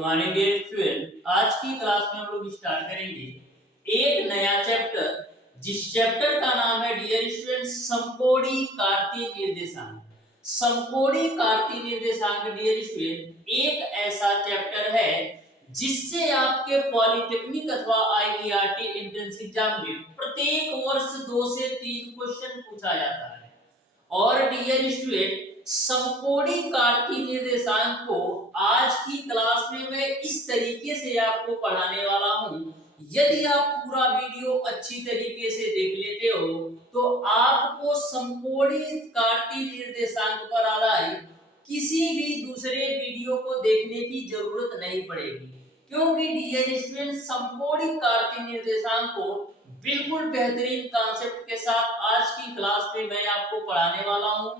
Morning dear student. आज की class में हम लोग स्टार्ट करेंगे एक नया चैप्टर, जिस चैप्टर का नाम है डियर स्टूडेंट समकोणी कार्तीय निर्देशांक। समकोणी कार्तीय निर्देशांक डियर स्टूडेंट एक ऐसा चैप्टर है जिससे आपके पॉलिटेक्निक अथवा आईईआरटी एंट्रेंस एग्जाम में प्रत्येक वर्ष 2 से 3 क्वेश्चन पूछा जाता है। और डियर स्टूडेंट समकोणी कार्तीय निर्देशांक को आज की क्लास में मैं इस तरीके से आपको पढ़ाने वाला हूं। यदि आप पूरा वीडियो अच्छी तरीके से देख लेते हो तो आपको समकोणी कार्तीय निर्देशांक पर आधारित किसी भी दूसरे वीडियो को देखने की जरूरत नहीं पड़ेगी, क्योंकि डियर स्टूडेंट समकोणी कार्तीय निर्देशांक को बिल्कुल बेहतरीन कॉन्सेप्ट के साथ आज की क्लास में मैं आपको पढ़ाने वाला हूं।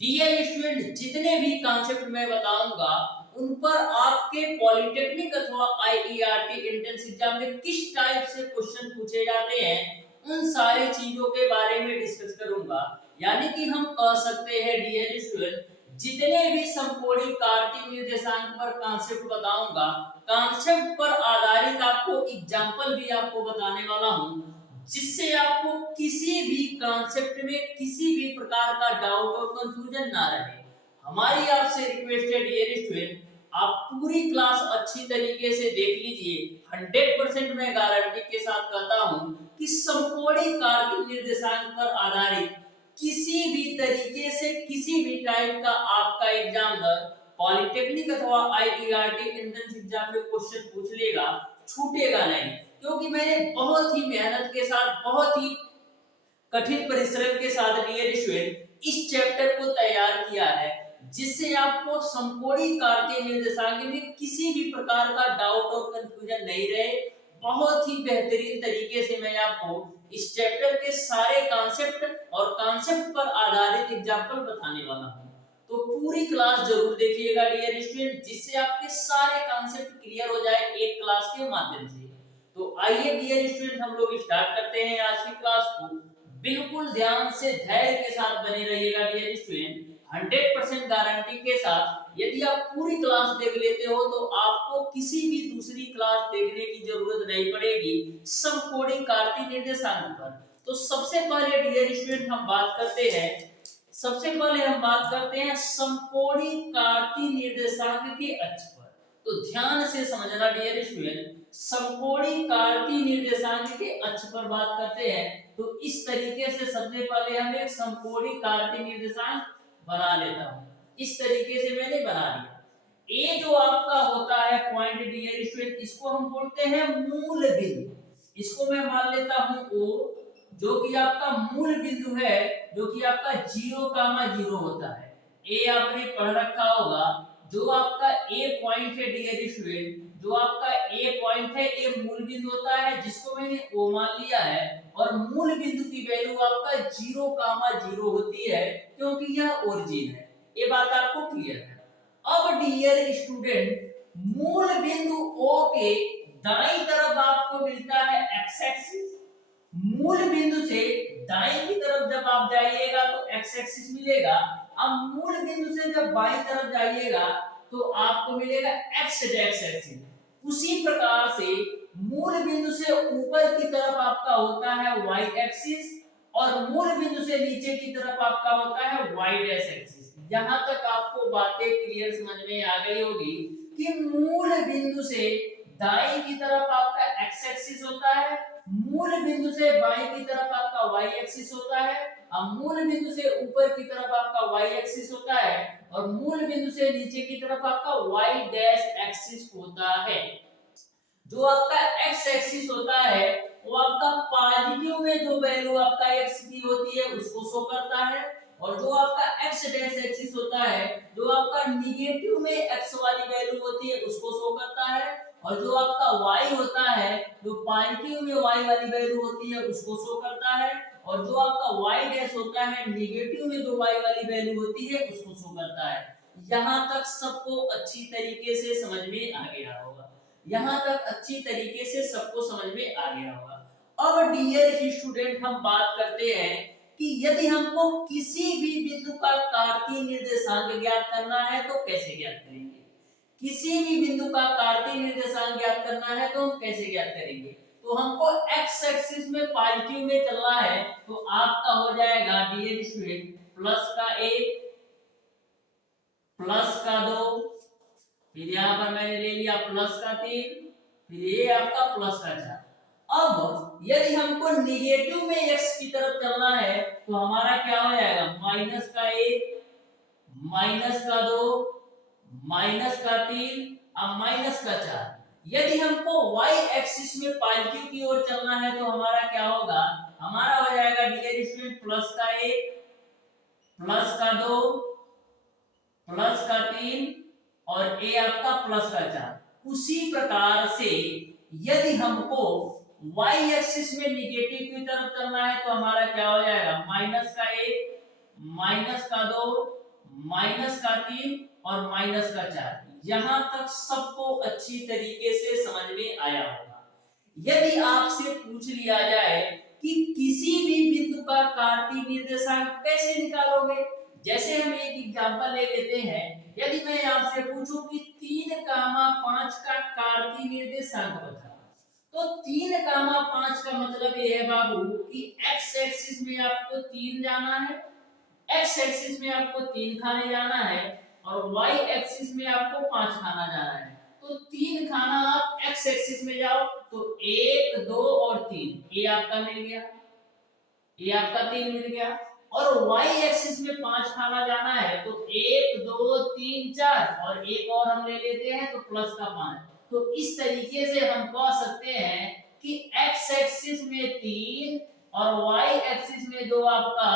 डियर स्टूडेंट जितने भी कॉन्सेप्ट मैं बताऊंगा उन पर आपके पॉलिटेक्निक अथवा आईईआरटी एंट्रेंस एग्जाम में किस टाइप से क्वेश्चन पूछे जाते हैं उन सारी चीजों के बारे में डिस्कस करूंगा। यानी कि हम कह सकते हैं डियर स्टूडेंट जितने भी समकोणी कार्तीय निर्देशांक पर कॉन्सेप्ट बताऊंगा, कॉन्सेप्ट पर आधारित आपको एग्जांपल भी आपको बताने वाला हूं, जिससे आपको किसी भी कॉन्सेप्ट में किसी भी प्रकार का डाउट और कंफ्यूजन ना रहे। हमारी आपसे रिक्वेस्ट है डियर स्टूडेंट, आप पूरी क्लास अच्छी तरीके से देख लीजिए। 100% मैं गारंटी के साथ कहता हूं कि समकोणी कार्तीय निर्देशांक पर आधारित किसी भी तरीके से किसी भी टाइप का आपका एग्जामिनर पॉलिटेक्निक अथवा आईईआरटी एंट्रेंस एग्जाम में क्वेश्चन पूछ लेगा, छूटेगा नहीं। क्योंकि मैंने बहुत ही मेहनत के साथ, बहुत ही कठिन परिश्रम के साथ डियर स्टूडेंट इस चैप्टर को तैयार किया है, जिससे आपको समकोणी कार्तीय निर्देशांक में किसी भी प्रकार का डाउट और कंफ्यूजन नहीं रहे। बहुत ही बेहतरीन तरीके से मैं आपको इस चैप्टर के सारे कॉन्सेप्ट और कॉन्सेप्ट पर आधारित एग्जांपल बताने वाला हूं। तो पूरी क्लास जरूर देखिएगा डियर स्टूडेंट, जिससे आपके सारे कॉन्सेप्ट क्लियर हो जाए एक क्लास के माध्यम से। तो आइए डियर स्टूडेंट हम लोग स्टार्ट करते हैं आज की क्लास को। बिल्कुल ध्यान से धैर्य के साथ बने रहिएगा डियर स्टूडेंट। 100% गारंटी के साथ यदि आप पूरी क्लास देख लेते हो तो आपको किसी भी दूसरी क्लास देखने की जरूरत नहीं पड़ेगी समकोणी कार्तीय निर्देशांक पर। तो सबसे पहले डियर स्टूडेंट हम बात करते हैं समकोणी कार्तीय निर्देशांक के अक्ष पर। तो ध्यान से समझना डियर स्टूडेंट, समकोणी कार्तीय निर्देशांक के अक्ष पर बात करते हैं तो इस तरीके से सबसे पहले हम एक समकोणी कार्तीय निर्देशांक बना लेता हूं। इस तरीके से मैंने बना लिया। ए जो आपका होता है पॉइंट डियर स्टूडेंट, इसको हम बोलते हैं मूल बिंदु। इसको मैं मान लेता हूं ओ, जो कि आपका मूल बिंदु है, जो कि आपका 0,0 होता है। ए आपने पढ़ रखा होगा। जो आपका ए पॉइंट है डियर स्टूडेंट, जो आपका ए पॉइंट है, ए मूल बिंदु होता है, जिसको मैंने ओ मान लिया है। और मूल बिंदु की वैल्यू आपका 0,0 होती है, क्योंकि यह ओरिजिन है। ये बात आपको क्लियर है। अब डियर स्टूडेंट मूल बिंदु ओ के दाईं तरफ आपको मिलता है एक्स एक्सिस। मूल बिंदु से दाईं की तरफ जब आप जाइएगा तो एक्स एक्सिस मिलेगा। अब मूल बिंदु से जब बाईं तरफ जाइएगा तो आपको मिलेगा एक्स एक्सिस। उसी प्रकार से मूल बिंदु से ऊपर की तरफ आपका होता है वाई एक्सिस और मूल बिंदु से नीचे की तरफ आपका होता है वाई डैश एक्सिस। यहां तक आपको बातें क्लियर समझ में आ गई होगी कि मूल बिंदु से दाईं की तरफ आपका एक्स एक्सिस होता है, मूल बिंदु से बाईं की तरफ आपका वाई एक्सिस होता है, और मूल बिंदु से ऊपर की तरफ आपका वाई एक्सिस होता है, और मूल बिंदु से नीचे की तरफ आपका वाई डैश एक्सिस होता है। जो आपका एक्स एक्सिस होता है वो आपका पॉजिटिव में जो वैल्यू आपका एक्स की होती है उसको शो करता है, और जो आपका एक्स डैश एक्सिस होता है, जो आपका निगेटिव में एक्स वाली वैल्यू होती है उसको शो करता है, और जो आपका y होता है, जो पॉजिटिव में y वाली वैल्यू होती है उसको शो करता है, और जो आपका y डैश होता है निगेटिव में जो y वाली वैल्यू होती है उसको शो करता है। यहां तक सबको अच्छी तरीके से समझ में आ गया होगा। यहां तक अच्छी तरीके से सबको समझ में आ गया होगा। अब डियर स्टूडेंट हम बात करते हैं कि यदि हमको किसी भी बिंदु का कार्तीय निर्देशांक ज्ञात करना है तो कैसे ज्ञात करेंगे। किसी भी बिंदु का कार्तीय करना है तो हम कैसे ज्ञात करेंगे? तो हमको एक्स एक्सिस में पॉजिटिव में चलना है, तो आपका हो जाएगा डियर स्टूडेंट प्लस का 1 प्लस का 2, फिर यहाँ पर मैंने ले लिया प्लस का 3, फिर ये आपका प्लस का 4। अब यदि हमको निगेटिव में x की तरफ चलना है तो हमारा क्या हो जाएगा? माइनस का 1 माइनस का 2 माइनस का 3 अब माइनस का 4। यदि हमको y एक्सिस में पॉजिटिव की ओर चलना है तो हमारा क्या होगा? हमारा हो जाएगा डियर स्टूडेंट प्लस का 1 प्लस का 2 प्लस का 3 और a आपका प्लस का 4। उसी प्रकार से यदि हमको y एक्सिस में निगेटिव की तरफ चलना है तो हमारा क्या हो जाएगा? माइनस का 1 माइनस का 2 माइनस का 3 और माइनस का 4। यहां तक सबको अच्छी तरीके से समझ में आया होगा। यदि आपसे पूछ लिया जाए कि किसी भी बिंदु का कार्तीय निर्देशांक कैसे निकालोगे, जैसे हम एक एग्जांपल ले लेते हैं। यदि मैं आपसे पूछूं कि 3,5 का कार्तीय निर्देशांक बताओ, तो 3,5 का मतलब ये है बाबू कि x एक्सिस में आपको 3 जाना है, x एक्सिस में आपको 3 खाने जाना है और y एक्सिस में आपको 5 खाना जाना है। तो 3 खाना आप x एक्सिस में जाओ तो 1 2 और 3, ये आपका मिल गया, ये आपका 3 मिल गया। और y एक्सिस में 5 खाना जाना है तो 1 2 3 4 और एक और हम ले लेते हैं तो प्लस का 5। तो इस तरीके से हम कह सकते हैं कि x एक्सिस में 3 और y एक्सिस में जो आपका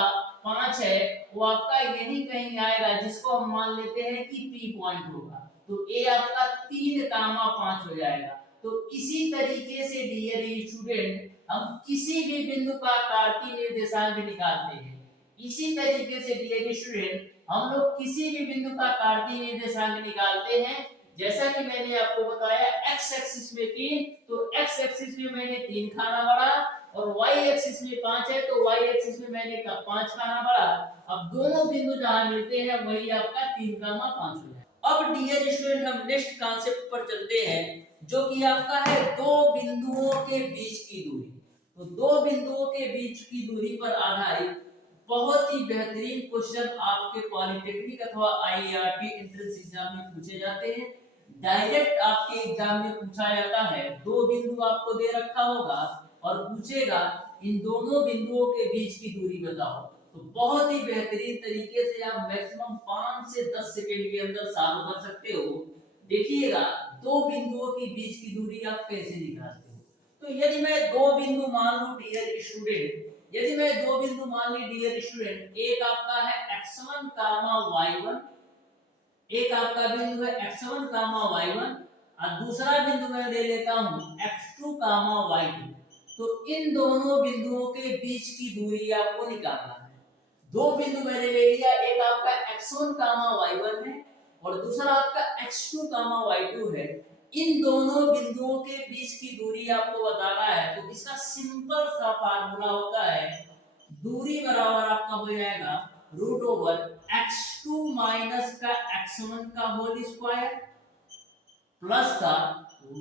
5 है वो आपका यही कहीं आएगा, जिसको हम मान लेते हैं कि P पॉइंट होगा। तो a आपका 3,5 हो जाएगा। तो इसी तरीके से डियर स्टूडेंट हम किसी भी बिंदु का कार्तीय निर्देशांक निकालते हैं। इसी तरीके से डियर स्टूडेंट हम लोग किसी भी बिंदु का कार्तीय निर्देशांक निकालते हैं। जैसा कि मैंने आपको बताया x एक्सिस में 3, तो x एक्सिस में मैंने 3 खाना बढ़ा और y एक्सिस में 5 है तो y एक्सिस में मैंने 5 खाना बढ़ा। अब दोनों बिंदु जहां मिलते हैं वही आपका 3,5 हो जाए। अब डियर स्टूडेंट हम नेक्स्ट कॉन्सेप्ट पर चलते हैं, जो कि आपका है दो बिंदुओं के बीच की दूरी। तो दो बिंदुओं के बीच की दूरी पर आधारित बहुत ही बेहतरीन क्वेश्चन आपके पॉलिटेक्निक अथवा आईआईटी एंट्रेंस एग्जाम में पूछे जाते हैं। डायरेक्ट आपके एग्जाम में पूछा जाता है, दो बिंदु आपको दे रखा होगा और पूछेगा इन दोनों बिंदुओं के बीच की दूरी बताओ। तो बहुत ही बेहतरीन तरीके से आप मैक्सिमम 5 से 10 सेकंड के अंदर सॉल्व कर सकते हो। देखिएगा दो बिंदुओं के बीच की दूरी आप कैसे निकालते हो। तो यदि मैं दो बिंदु मान लूं डियर स्टूडेंट, यदि मैं दो बिंदु मान ली डियर स्टूडेंट, एक आपका है x1, y1, एक आपका बिंदु है x1, y1 और दूसरा बिंदु मैं ले लेता हूं x2, y2। तो इन दोनों बिंदुओं के बीच की दूरी आपको निकालना है। दो बिंदु मैंने ले लिया, एक आपका x1, y1 है और दूसरा आपका x2, y2 है। इन दोनों बिंदुओं के बीच की दूरी आपको बताना है। तो इसका सिंपल सा फार्मूला होता है, दूरी बराबर आपका हो जाएगा रूट ओवर x2 माइनस का x1 का होल स्क्वायर प्लस का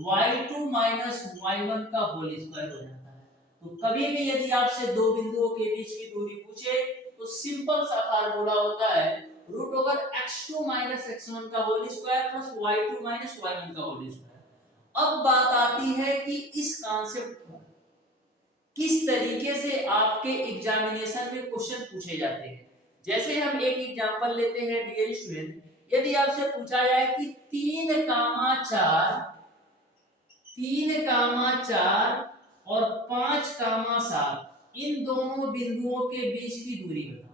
y2 माइनस y1 का होल स्क्वायर हो जाता है। तो कभी भी यदि आपसे दो बिंदुओं के बीच की दूरी पूछे तो सिंपल सा फार्मूला होता है root over x2 minus x1 का whole square plus y2 minus y1 का होल स्क्वायर। अब बात आती है कि इस कॉन्सेप्ट पर किस तरीके से आपके एग्जामिनेशन में क्वेश्चन पूछे जाते हैं। जैसे हम एक एग्जांपल लेते हैं डियर स्टूडेंट, यदि आपसे पूछा जाए कि 3,4 और 5,7 इन दोनों बिंदुओं के बीच की दूरी बताओ।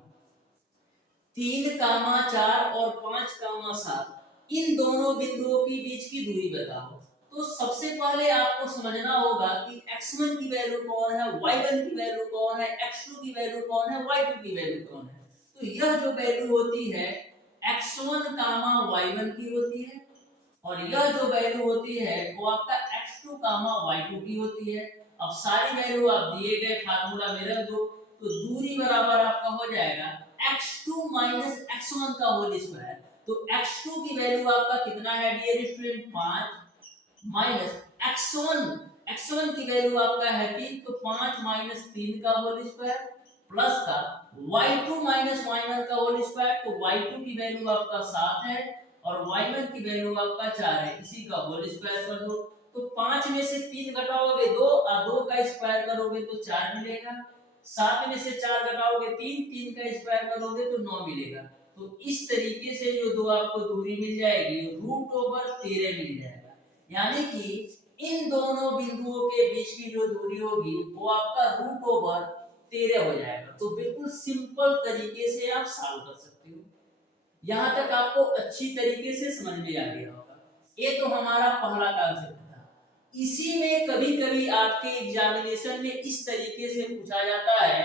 3,4 और 5,7 इन दोनों बिंदुओं के बीच की दूरी बताओ। तो सबसे पहले आपको समझना होगा कि x1 की वैल्यू कौन है, y1 की वैल्यू कौन है, x2 की वैल्यू कौन है, y2 की वैल्यू कौन है। तो यह जो वैल्यू होती है x1, y1 की होती है और यह जो वैल्यू होती है वो आपका x2, y2 की होती है। अब सारी वैल्यू आप दिए गए फार्मूला में रख दो तो दूरी बराबर आपका हो जाएगा x2 माइनस x1 का होल स्क्वायर। तो x2 की वैल्यू आपका कितना है डियर स्टूडेंट 5 माइनस x1 की वैल्यू आपका है 3, तो 5 माइनस 3 का होल स्क्वायर प्लस का y2 माइनस y1 का होल स्क्वायर, तो y2 की वैल्यू आपका 7 है और y1 की वैल्यू आपका 4 है, इसी का होल स्क्वायर कर दो। तो 5 में से 3 घटाओगे 2 और 2 का स्क्वायर करोगे तो 4 मिलेगा, 7 में से 4 घटाओगे 3, 3 का स्क्वायर करोगे तो 9 मिलेगा। तो इस तरीके से जो दो आपको दूरी मिल जाएगी √13 मिल जाएगा, यानी कि इन दोनों बिंदुओं के बीच की जो दूरी होगी वो आपका √13 हो जाएगा। तो बिल्कुल सिंपल तरीके से आप सॉल्व कर सकते हो। यहां तक आपको अच्छी तरीके से समझ में आ गया होगा। ये तो हमारा पहला कॉन्सेप्ट था। इसी में कभी-कभी आपके एग्जामिनेशन में इस तरीके से पूछा जाता है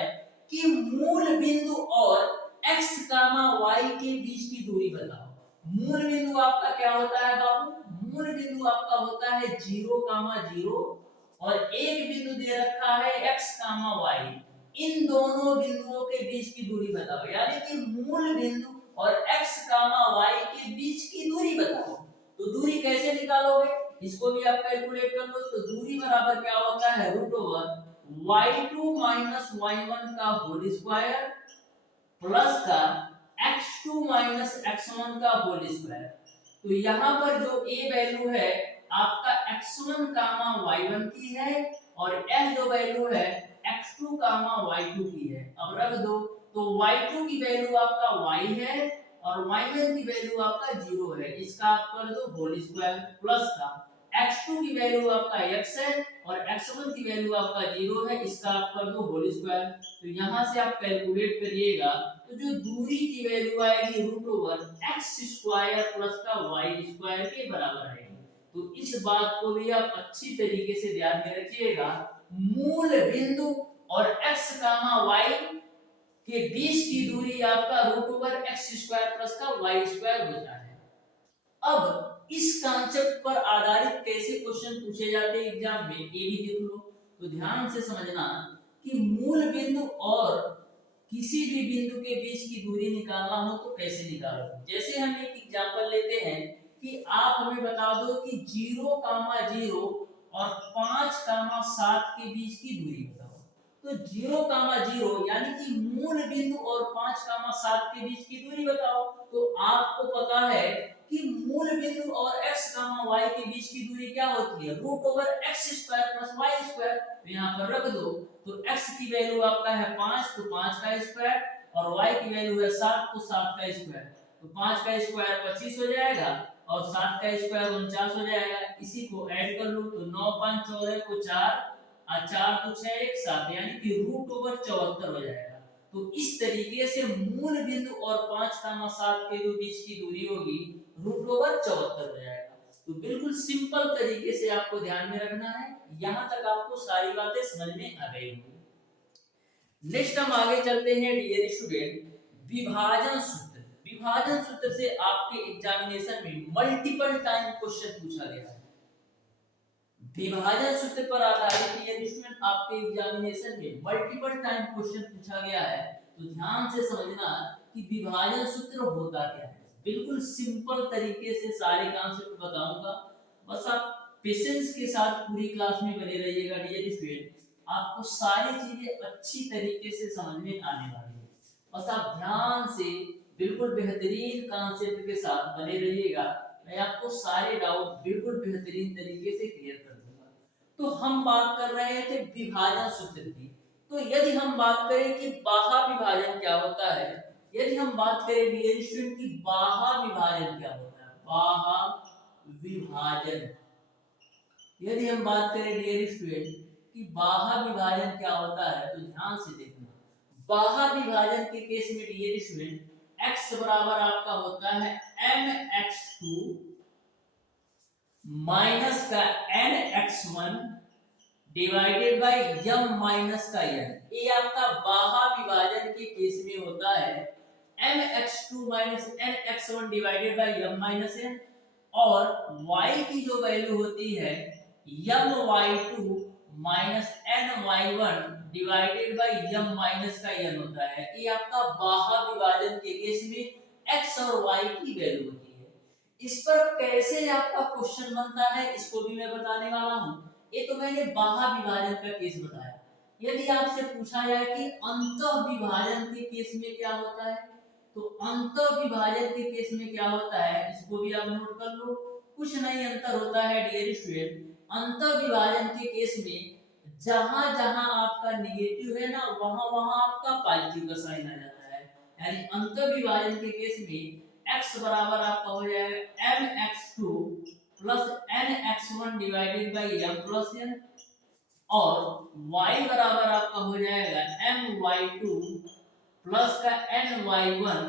कि मूल बिंदु और x, y के बीच की दूरी बताओ। मूल बिंदु आपका क्या होता है बाबू? मूल बिंदु आपका होता है 0, 0 और एक बिंदु दे रखा है x, y। इन दोनों बिंदुओं के बीच की दूरी बताओ, यानी कि मूल बिंदु और x, y के बीच की दूरी बताओ। तो दूरी कैसे निकालोगे? इसको भी आप कैलकुलेट कर लो। तो दूरी बराबर क्या होता है? √y2 माइनस y1 का होल स्क्वायर प्लस का x2 माइनस x1 का होल स्क्वायर। तो यहाँ पर जो a वैल्यू है आपका x1 y1 की है और f जो वैल्यू है x2 y2 की है। अब रख दो, तो y2 की वैल्यू आपका y है और y1 की वैल्यू आपका 0 है, इसका आप कर दो होल स्क्वायर प्लस का x2 की वैल्यू आपका x है और x1 की वैल्यू आपका 0 है, इसका आप कर दो होल स्क्वायर। तो यहां से आप कैलकुलेट करिएगा तो जो दूरी की वैल्यू आएगी √x² प्लस का y² के बराबर आएगी। तो इस बात को भी आप अच्छी तरीके से ध्यान में रखिएगा। मूल बिंदु और x, y के बीच की दूरी आपका √x² प्लस का y² होता है। अब इस कॉन्सेप्ट पर आधारित कैसे क्वेश्चन पूछे जाते हैं एग्जाम में, ये भी देख लो। तो ध्यान से समझना कि मूल बिंदु और किसी भी बिंदु के बीच की दूरी निकालना हो तो कैसे निकालोगे। जैसे हम एक एग्जांपल लेते हैं कि आप हमें बता दो कि 0, 0 और 5, 7 के बीच की दूरी बताओ। तो 0, 0 यानी कि मूल बिंदु और 5, 7 के बीच की दूरी बताओ। तो आपको पता है कि मूल बिंदु और x, y के बीच की दूरी क्या होती है? √x² plus y²। तो यहाँ पर रख दो, तो x की वैल्यू आपका है 5, तो 5 का स्क्वायर और y की वैल्यू है 7, तो 7 का स्क्वायर। तो 5 का स्क्वायर 25 हो जाएगा और 7 का स्क्वायर 49 हो जाएगा। इसी को ऐड कर लो, तो 9, 5, 14 को 4 और 4 को 6, 1, 7 यानी कि √74 हो जाएगा। तो इस तरीके से मूल बिंदु और 5, 7 के बीच की दूरी होगी √74 हो जाएगा। तो बिल्कुल सिंपल तरीके से आपको ध्यान में रखना है। यहां तक आपको सारी बातें समझ में आ गई होंगी। नेक्स्ट हम आगे चलते हैं डियर स्टूडेंट, विभाजन सूत्र। विभाजन सूत्र से आपके एग्जामिनेशन में मल्टीपल टाइम क्वेश्चन पूछा गया है। विभाजन सूत्र पर आधारित डियर स्टूडेंट आपके एग्जामिनेशन में मल्टीपल टाइम क्वेश्चन पूछा गया है। तो ध्यान से समझना कि विभाजन सूत्र होता क्या है। बिल्कुल सिंपल तरीके से सारे कॉन्सेप्ट बताऊंगा, बस आप पेशेंस के साथ पूरी क्लास में बने रहिएगा डियर स्टूडेंट। आपको सारी चीजें अच्छी तरीके से समझ में आने वाली है। बस आप ध्यान से बिल्कुल बेहतरीन कॉन्सेप्ट के साथ बने रहिएगा। मैं आपको सारे डाउट बिल्कुल बेहतरीन तरीके से क्लियर कर दूंगा। तो हम बात कर रहे थे विभाजन सूत्र की। तो यदि हम बात करें कि बाह्य विभाजन क्या होता है, यदि हम बात करें डियर स्टूडेंट की बाह्य विभाजन क्या होता है, बाह्य विभाजन, यदि हम बात करें डियर स्टूडेंट कि बाह्य विभाजन क्या होता है, तो ध्यान से देखना। बाह्य विभाजन के केस में डियर स्टूडेंट x बराबर आपका होता है mx2 माइनस का nx1 divided by m minus का n। ये आपका बाह्य विभाजन के केस में होता है mx2 minus nx1 divided by m minus n, और y की जो वैल्यू होती है my2 minus ny1 divided by m minus का n होता है। ये आपका बाह्य विभाजन के केस में x और y की वैल्यू होती है। इस पर कैसे आपका क्वेश्चन बनता है इसको भी मैं बताने वाला हूं। ये तो मैंने बाह्य विभाजन का केस बताया। यदि आपसे पूछा जाए कि अंतः विभाजन के केस में क्या होता है, तो अंतः विभाजन के केस में क्या होता है इसको भी आप नोट कर लो। कुछ नहीं अंतर होता है डियर स्टूडेंट, अंतः विभाजन के केस में जहां जहां आपका नेगेटिव है ना वहां वहां आपका पॉजिटिव का साइन आ जाता है। यानी अंतर विभाजन के केस में x बराबर आपका हो जाएगा mx2 plus nx1 divided by m plus n, और y बराबर आपका हो जाएगा my2 प्लस का ny1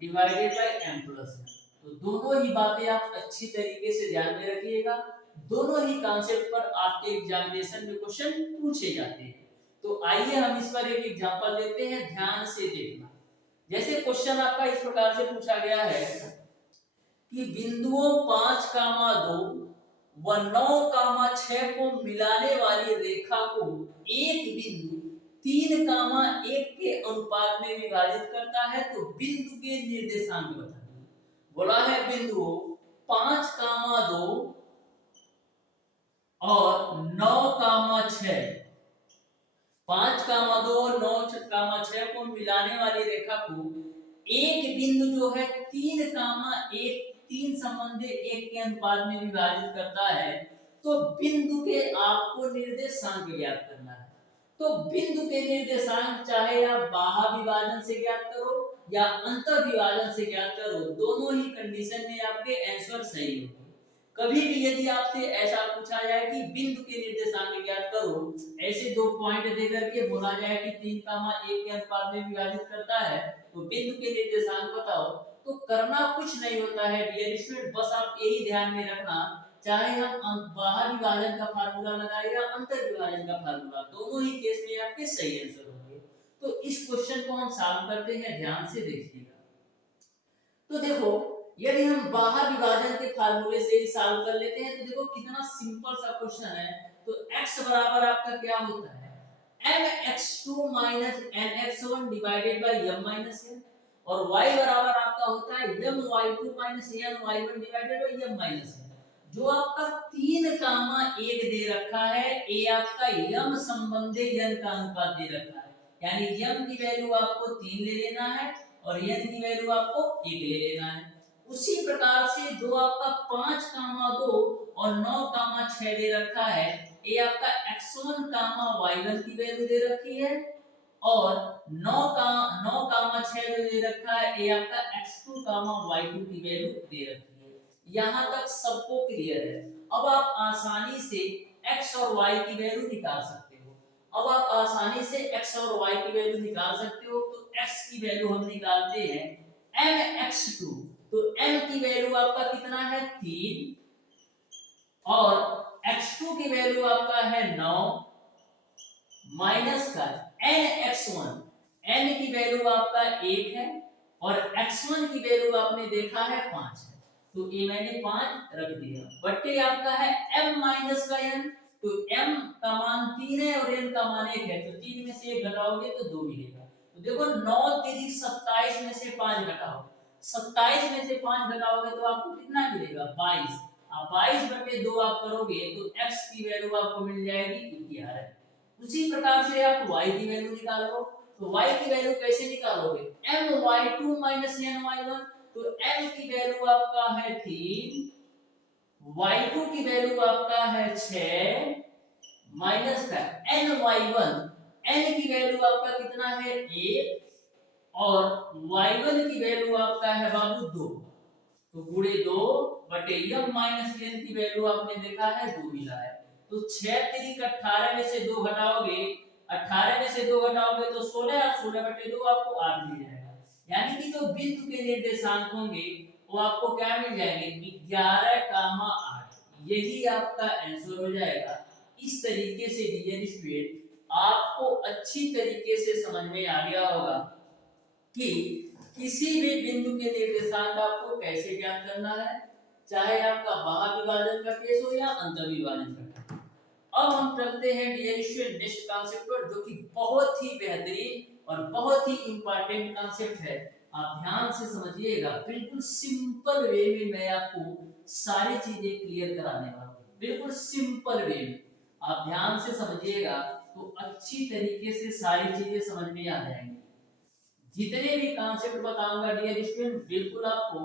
divided by m plus n। तो दोनों ही बातें आप अच्छी तरीके से ध्यान में रखिएगा, दोनों ही कॉन्सेप्ट पर आपके एग्जामिनेशन में क्वेश्चन पूछे जाते हैं। तो आइए हम इस पर एक एग्जांपल लेते हैं, ध्यान से देखना। जैसे क्वेश्चन आपका इस प्रकार से पूछा गया है कि बिंदुओं 5,2 व 9,6 को मिलाने वाली रेखा को एक बिंदु 3,1 के अनुपात में विभाजित करता है, तो बिंदु के निर्देशांक बताइए। बोला है बिंदुओं 5,2 और 9,6, 5,2 और 9,6 को मिलाने वाली रेखा को एक बिंदु जो है 3 संबंधी 1 के अनुपात में विभाजित करता है, तो बिंदु के आपको निर्देशांक ज्ञात करना है। तो बिंदु के निर्देशांक चाहे आप बाह्य विभाजन से ज्ञात करो या अंतर विभाजन से ज्ञात करो, दोनों ही कंडीशन में आपके आंसर सही होंगे। कभी भी यदि आपसे ऐसा पूछा जाए कि बिंदु के निर्देशांक ज्ञात करो, ऐसे दो पॉइंट देकर के बोला जाए कि 3,1 के अनुपात में विभाजित करता है, तो बिंदु के निर्देशांक बताओ, तो करना कुछ नहीं होता है डियर स्टूडेंट, बस आप यही ध्यान में रखना, चाहे हम बाह्य विभाजन का फार्मूला लगाए या अंतर विभाजन का फार्मूला, दोनों ही केस में आपके सही आंसर होंगे। तो इस क्वेश्चन को हम सॉल्व करते हैं, ध्यान से देखिएगा। तो देखो यदि हम बाह्य विभाजन के फार्मूले से ही सॉल्व कर लेते हैं, तो देखो कितना सिंपल सा क्वेश्चन है। तो x बराबर आपका क्या होता है mx2 nx1 divided by m n, और y बराबर आपका होता है my2 ny1 divided by m n। जो आपका 3,1 दे रखा है, ये आपका m संबंधी n का अनुपात दे रखा है, यानी m की वैल्यू आपको 3 ले लेना है और n की वैल्यू आपको 1 ले लेना है। उसी प्रकार से जो आपका 5,2 और 9,6 दे रखा है, ये आपका x1, y1 की वैल्यू दे रखी है, और 9,6 जो दे रखा है ये आपका x2, y2 की वैल्यू दे रखी है। यहाँ तक सबको क्लियर है। अब आप आसानी से x और y की वैल्यू निकाल सकते हो। अब आप आसानी से x और y की वैल्यू निकाल सकते हो। तो x की वैल्यू हम निकालते हैं mx2, तो m की वैल्यू आपका कितना है 3, और x2 की वैल्यू आपका है 9, माइनस का nx1, n की वैल्यू आपका 1 है, और x1 की वैल्यू आपने देखा है 5 है, तो ये मैंने 5 रख दिया, बट्टे आपका है m माइनस का n, तो m का मान 3 है और n का मान 1 है, तो 3 में से 1 घटाओगे तो 2 मिलेगा। तो देखो 9 3 27 में से 5 घटाओ, 27 में से 5 घटाओगे तो आपको कितना मिलेगा 22, आप 22/2 आप करोगे तो x की वैल्यू आपको मिल जाएगी 11। उसी प्रकार से आप y की वैल्यू निकालो, तो y की वैल्यू कैसे निकालोगे my2 ny1, तो m की वैल्यू आपका है 3, y2 की वैल्यू आपका है 6, माइनस का ny1, n की वैल्यू आपका कितना है 1, और y1 की वैल्यू आपका है बाबू 2, तो गुणे 2 बटे m माइनस n की वैल्यू आपने देखा है 2 मिला है। तो 6 3 18 में से 2 घटाओगे, 18 में से 2 घटाओगे तो 16, और 16/2 आपको 8 मिल जाएगा। यानी कि जो बिंदु के निर्देशांक होंगे वो आपको क्या मिल जाएंगे 11,8, यही आपका आंसर हो जाएगा। इस तरीके से डियर स्टूडेंट आपको अच्छी तरीके से समझ में आ गया होगा कि किसी भी बिंदु के निर्देशांक आपको कैसे ज्ञात करना है, चाहे आपका बाह्य विभाजन का केस हो या अंतर विभाजन का। अब हम चलते हैं डियर स्टूडेंट नेक्स्ट कॉन्सेप्ट पर, जो कि बहुत ही बेहतरीन और बहुत ही इंपॉर्टेंट कॉन्सेप्ट है। आप ध्यान से समझिएगा, बिल्कुल सिंपल वे में मैं आपको सारी चीजें क्लियर कराने वाला हूँ, बिल्कुल सिंपल वे में। आप ध्यान से समझिएगा तो अच्छी तरीके से सारी चीजें समझ में आ जाएंगी। जितने भी कॉन्सेप्ट बताऊंगा डियर स्टूडेंट, बिल्कुल आपको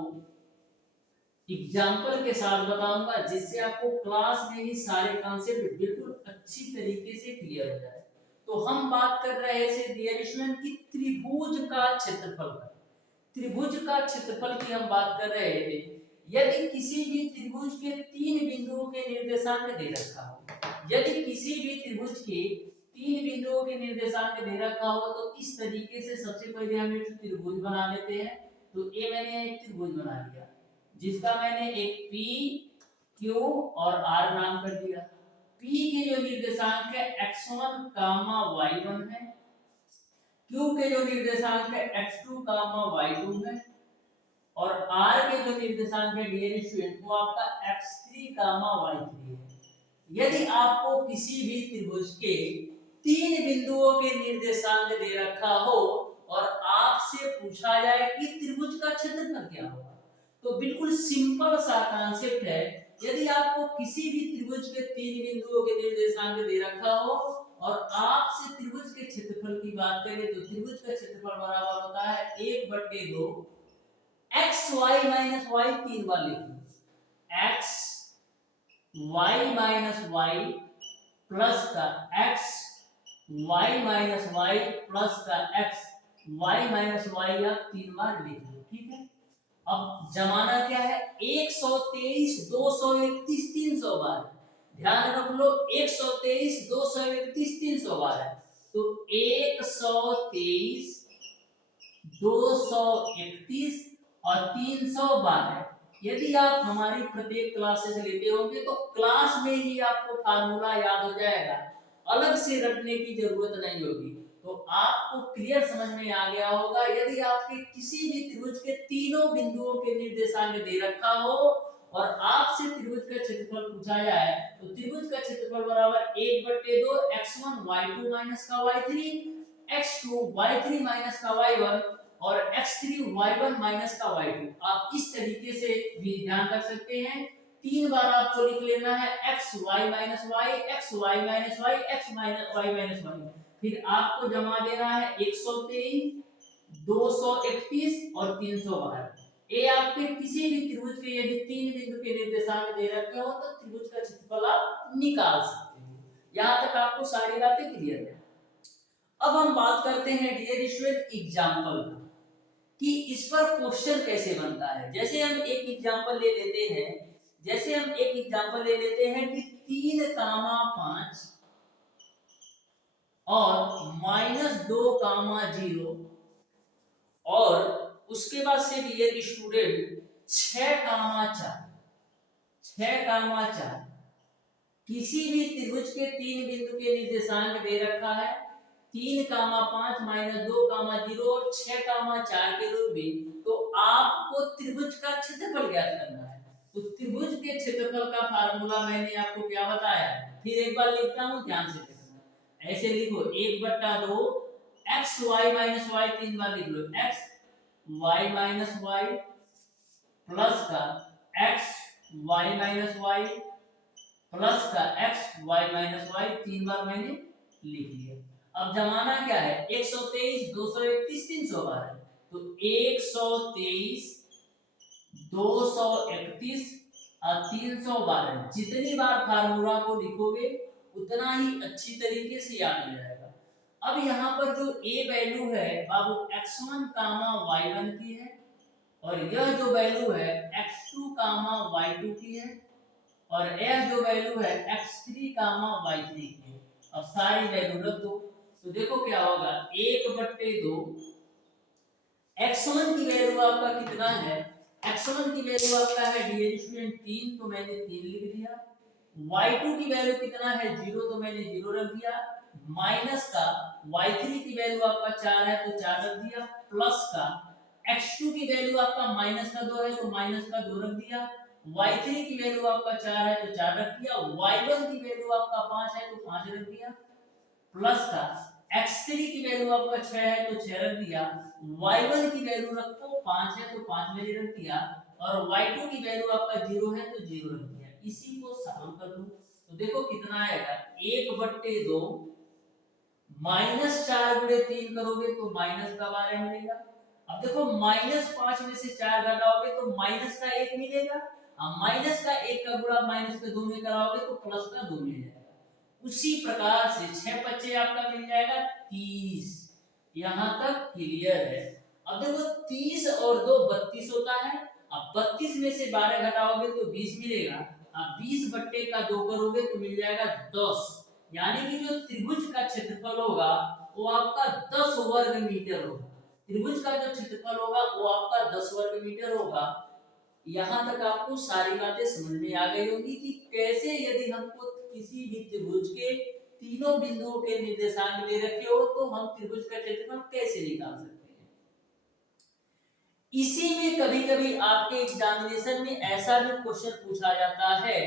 एग्जाम्पल के साथ बताऊंगा, जिससे आपको क्लास में ही सारे कॉन्सेप्ट बिल्कुल अच्छी तरीके से क्लियर हो जाए। तो हम बात कर रहे थे डियर स्टूडेंट की त्रिभुज का क्षेत्रफल का, त्रिभुज का क्षेत्रफल की हम बात कर रहे थे। यदि किसी भी त्रिभुज के 3 बिंदुओं के निर्देशांक दे रखा हो, यदि किसी भी त्रिभुज के 3 बिंदुओं के निर्देशांक दे रखा हो, तो इस तरीके से सबसे पहले हम एक त्रिभुज बना लेते हैं। तो ये मैंने एक त्रिभुज बना लिया, जिसका मैंने एक P, Q और R नाम कर दिया। P के जो निर्देशांक है x1, y1 है, Q के जो निर्देशांक है x2, y2 है, और R के जो निर्देशांक है डियर स्टूडेंट वो आपका x3, y3 है। यदि आपको किसी भी त्रिभुज के 3 बिंदुओं के निर्देशांक दे रखा हो और आपसे पूछा जाए कि त्रिभुज का क्षेत्रफल क्या होगा, तो बिल्कुल सिंपल सा कॉन्सेप्ट है। यदि आपको किसी भी त्रिभुज के 3 बिंदुओं के निर्देशांक दे रखा हो और आपसे त्रिभुज के क्षेत्रफल की बात करें, तो त्रिभुज का क्षेत्रफल बराबर होता है 1/2 x y माइनस y, 3 बार लिखिए x y minus y plus का x y minus y plus का x y माइनस y आप 3 बार लिख लो, ठीक है। अब जमाना क्या है, 123, 231, 300 बार, ध्यान रख लो 123, 231, 300 बार है। तो 123, 231 और 300 बार है। यदि आप हमारी प्रत्येक क्लासेस लेते होंगे तो क्लास में ही आपको फार्मूला याद हो जाएगा, अलग से रटने की जरूरत नहीं होगी। तो आपको क्लियर समझ में आ गया होगा। यदि आपके किसी भी त्रिभुज के तीनों बिंदुओं के निर्देशांक दे रखा हो और आपसे त्रिभुज का क्षेत्रफल पूछा जाए, तो त्रिभुज का क्षेत्रफल बराबर 1/2 x1 y2 माइनस का y3, x2 y3 माइनस का y1 और x3 y1 माइनस का y2। आप इस तरीके से भी ध्यान रख सकते हैं। 3 बार आपको लिख लेना है x y minus y, x y minus y, x minus y minus y। फिर आपको जमा देना है 123, 231 और 300 बार। ये आपके किसी भी त्रिभुज के यदि 3 बिंदु के निर्देशांक दे रखे हो तो त्रिभुज का क्षेत्रफल आप निकाल सकते हो। यहां तक आपको सारी बातें क्लियर है। अब हम बात करते हैं डियर स्टूडेंट एग्जांपल का, कि इस पर क्वेश्चन कैसे बनता है। जैसे हम एक एग्जांपल ले लेते हैं, जैसे हम एक एग्जांपल ले लेते हैं कि 3, 5 और -2, 0 और उसके बाद से डियर स्टूडेंट 6, 4 किसी भी त्रिभुज के 3 बिंदु के निर्देशांक दे रखा है 3, 5 -2, 0 और 6, 4 के रूप में। तो आपको त्रिभुज का क्षेत्रफल ज्ञात करना है। तो त्रिभुज के क्षेत्रफल का फार्मूला मैंने आपको क्या बताया, फिर एक बार लिखता हूं, ध्यान से देखना। ऐसे लिखो 1/2 x y माइनस y, 3 बार लिख लो x y minus y plus का x y minus y plus का x y माइनस y, 3 बार मैंने लिख लिया। अब जमाना क्या है, 123, 231, 300 बार है। तो 123, 231 और 300 बार है। जितनी बार फार्मूला को लिखोगे उतना ही अच्छी तरीके से याद हो जाएगा। अब यहाँ पर जो a वैल्यू है बाबू x1, y1 की है, और यह जो वैल्यू है x2, y2 की है, और यह जो वैल्यू है x3, y3 की है। अब सारी वैल्यू रख दो, तो देखो क्या होगा, 1/2 x1 की वैल्यू आपका कितना है, x1 की वैल्यू आपका है डियर स्टूडेंट 3, तो मैंने 3 लिख दिया। y2 की वैल्यू कितना है 0, तो मैंने 0 रख दिया। माइनस का y3 की वैल्यू आपका 4 है, तो 4 रख दिया। प्लस का x2 की वैल्यू आपका -2 है, तो -2 रख दिया। y3 की वैल्यू आपका 4 है, तो 4 रख दिया। y1 की वैल्यू आपका 5 है, तो 5 रख दिया। प्लस का x3 की वैल्यू आपका 6 है तो 6 रख दिया, y1 की वैल्यू रखो 5 है तो 5 मैंने रख दिया, और y2 की वैल्यू आपका 0 है तो 0 रख दिया। इसी को सॉल्व कर लो तो देखो कितना आएगा, 1/2 -4 गुणे 3 करोगे तो -12 मिलेगा। अब देखो -5 में से 4 घटाओगे तो माइनस का 1 मिलेगा, अब माइनस का 1 का गुणा माइनस के 2 में कराओगे तो प्लस का 2 मिल जाएगा। उसी प्रकार से 6 बच्चे आपका मिल जाएगा 30। यहां तक क्लियर है। अब देखो 30 और 2 32 होता है, अब 32 में से 12 घटाओगे तो 20 मिलेगा, अब 20/2 करोगे तो मिल जाएगा 10। यानी कि जो त्रिभुज का क्षेत्रफल होगा वो आपका 10 वर्ग मीटर होगा। त्रिभुज का जो क्षेत्रफल होगा वो आपका 10 वर्ग मीटर होगा। यहाँ तक आपको सारी बातें समझ में आ गई होगी कि कैसे यदि हमको किसी भी त्रिभुज के तीनों बिंदुओं के निर्देशांक दे रखे हो तो हम त्रिभुज का क्षेत्रफल कैसे निकाल सकते हैं। इसी में कभी-कभी आपके एग्जामिनेशन में ऐसा भी क्वेश्चन पूछा जाता है,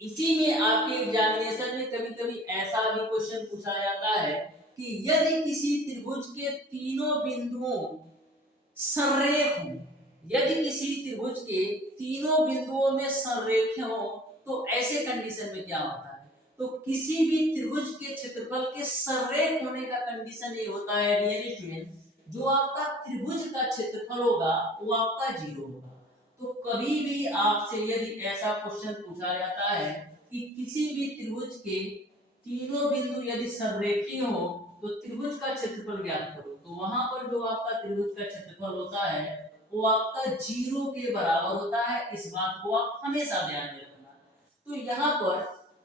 इसी में आपके एग्जामिनेशन में कभी-कभी ऐसा भी क्वेश्चन पूछा जाता है कि यदि किसी त्रिभुज के तीनों बिंदुओं संरेख हो, यदि किसी त्रिभुज के तीनों बिंदुओं में संरेख हो तो ऐसे कंडीशन में क्या होता है। तो किसी भी त्रिभुज के क्षेत्रफल के संरेख होने का कंडीशन ये होता है डियर स्टूडेंट, जो आपका त्रिभुज का क्षेत्रफल होगा वो आपका 0 होगा। तो कभी भी आपसे यदि ऐसा क्वेश्चन पूछा जाता है कि किसी भी त्रिभुज के तीनों बिंदु यदि संरेखीय हो तो त्रिभुज का क्षेत्रफल ज्ञात करो, तो वहां पर जो आपका त्रिभुज का क्षेत्रफल होता है वो आपका 0 के बराबर होता है। इस बात को आप हमेशा ध्यान में रखना। तो यहाँ पर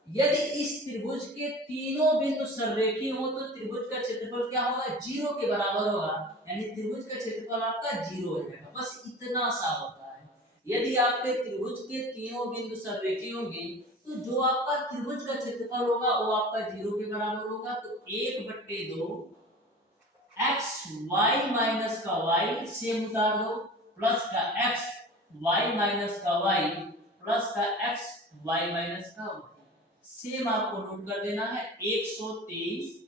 यदि इस त्रिभुज के तीनों बिंदु संरेखीय हो तो त्रिभुज का क्षेत्रफल क्या होगा, 0 के बराबर होगा, यानी त्रिभुज का क्षेत्रफल आपका 0 हो जाएगा। बस इतना सा होता है। यदि आपके त्रिभुज के तीनों बिंदु संरेखीय होंगे तो जो आपका त्रिभुज का क्षेत्रफल होगा वो आपका 0 के बराबर होगा। तो 1/2 x y माइनस का y सेम उतार दो, प्लस का x y माइनस का y प्लस का x y माइनस का y सेम आपको नोट कर देना है। 123,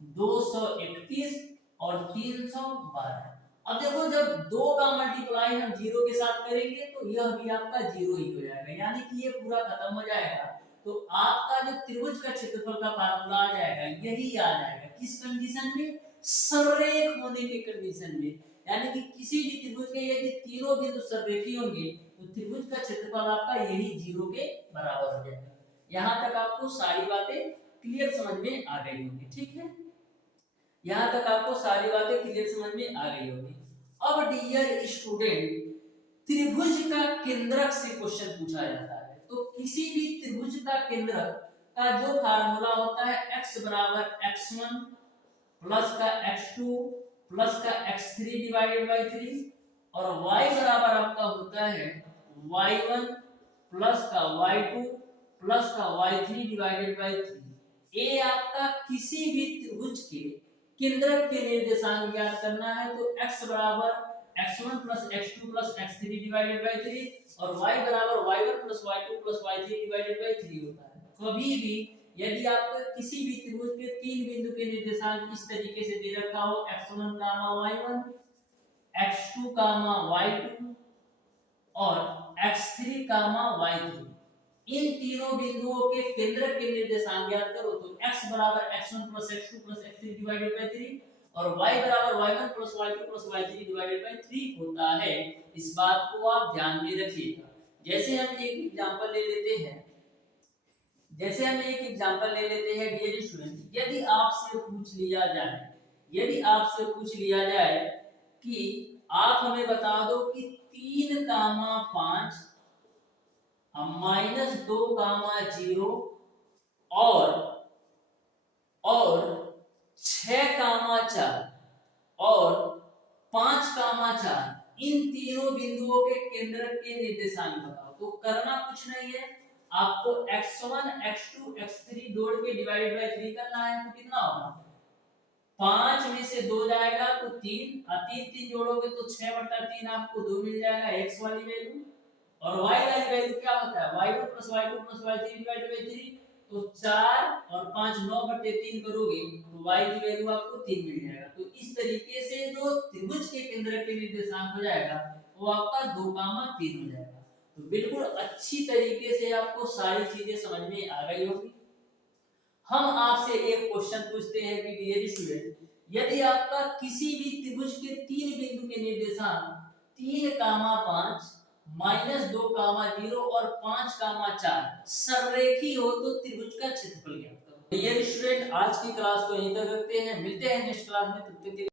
231 और 312। अब देखो जब 2 का मल्टीप्लाई हम 0 के साथ करेंगे तो यह भी आपका 0 ही हो जाएगा, यानी कि ये पूरा खत्म हो जाएगा। तो आपका जो त्रिभुज का क्षेत्रफल का फार्मूला आ जाएगा यही आ जाएगा। किस कंडीशन में, संरेख होने के कंडीशन में, यानी कि किसी भी त्रिभुज के यदि तीनों बिंदु संरेखीय होंगे तो त्रिभुज का क्षेत्रफल आपका यही 0 के बराबर हो जाएगा। यहाँ तक आपको सारी बातें क्लियर समझ में आ गई होंगी, ठीक है। यहाँ तक आपको सारी बातें क्लियर समझ में आ गई होगी। अब डियर स्टूडेंट, त्रिभुज का केंद्रक से क्वेश्चन पूछा जाता है। तो किसी भी त्रिभुज का केंद्रक का जो फार्मूला होता है x बराबर x1 प्लस का x2 प्लस का x3 डिवाइडेड बाय 3 और y बराबर आपका होता है y1 प्लस का y2 प्लस का y3 डिवाइडेड बाय 3। ये आपका किसी भी त्रिभुज के केंद्रक के निर्देशांक ज्ञात करना है। तो x बराबर x1 plus x2 plus x3 divided by 3 और y बराबर y1 plus y2 plus y3 divided by 3 होता है। कभी भी यदि आपको किसी भी त्रिभुज के तीन बिंदु के निर्देशांक इस तरीके से दे रखा हो x1 y1 x2 y2 और x3 y3, इन तीनों बिंदुओं के केंद्रक के निर्देशांक ज्ञात करो। तो x बराबर x1 plus x2 plus x3 divided by 3 और y बराबर y1 plus y2 plus y3 divided by 3 होता है। इस बात को आप ध्यान में रखिएगा। जैसे हम एक एग्जांपल ले लेते हैं, डियर स्टूडेंट, यदि आपसे पूछ लिया जाए कि आप हमें बता दो कि 3, 5 -2, 0 और 6, 4 और 5, 4 इन तीनों बिंदुओं के केंद्रक के निर्देशांक बताओ। तो करना कुछ नहीं है, आपको x1 x2 x3 जोड़ के डिवाइडेड बाय 3 करना है। तो कितना होगा, 5 में से 2 जाएगा तो 3 और 3 जोड़ोगे तो 6/3 आपको 2 मिल जाएगा x वाली वैल्यू। और y वाली वैल्यू क्या होता है, y1 + y2 + y3 divided by 3 तो 4 और 5 9/3 करोगे तो y की वैल्यू आपको 3 मिल जाएगा। तो इस तरीके से जो त्रिभुज के केंद्र के निर्देशांक हो जाएगा वो आपका 2,3 हो जाएगा। तो बिल्कुल अच्छी तरीके से आपको सारी चीजें समझ में आ गई होगी। हम आपसे एक क्वेश्चन पूछते हैं कि डियर स्टूडेंट, यदि आपका किसी भी त्रिभुज के 3 बिंदु के निर्देशांक 3,5 -2,0 और 5,4 सररेखी हो तो त्रिभुज का क्षेत्रफल ज्ञात करो। डियर स्टूडेंट, आज की क्लास को यहीं तक रखते हैं, मिलते हैं नेक्स्ट क्लास में, तब तक के लिए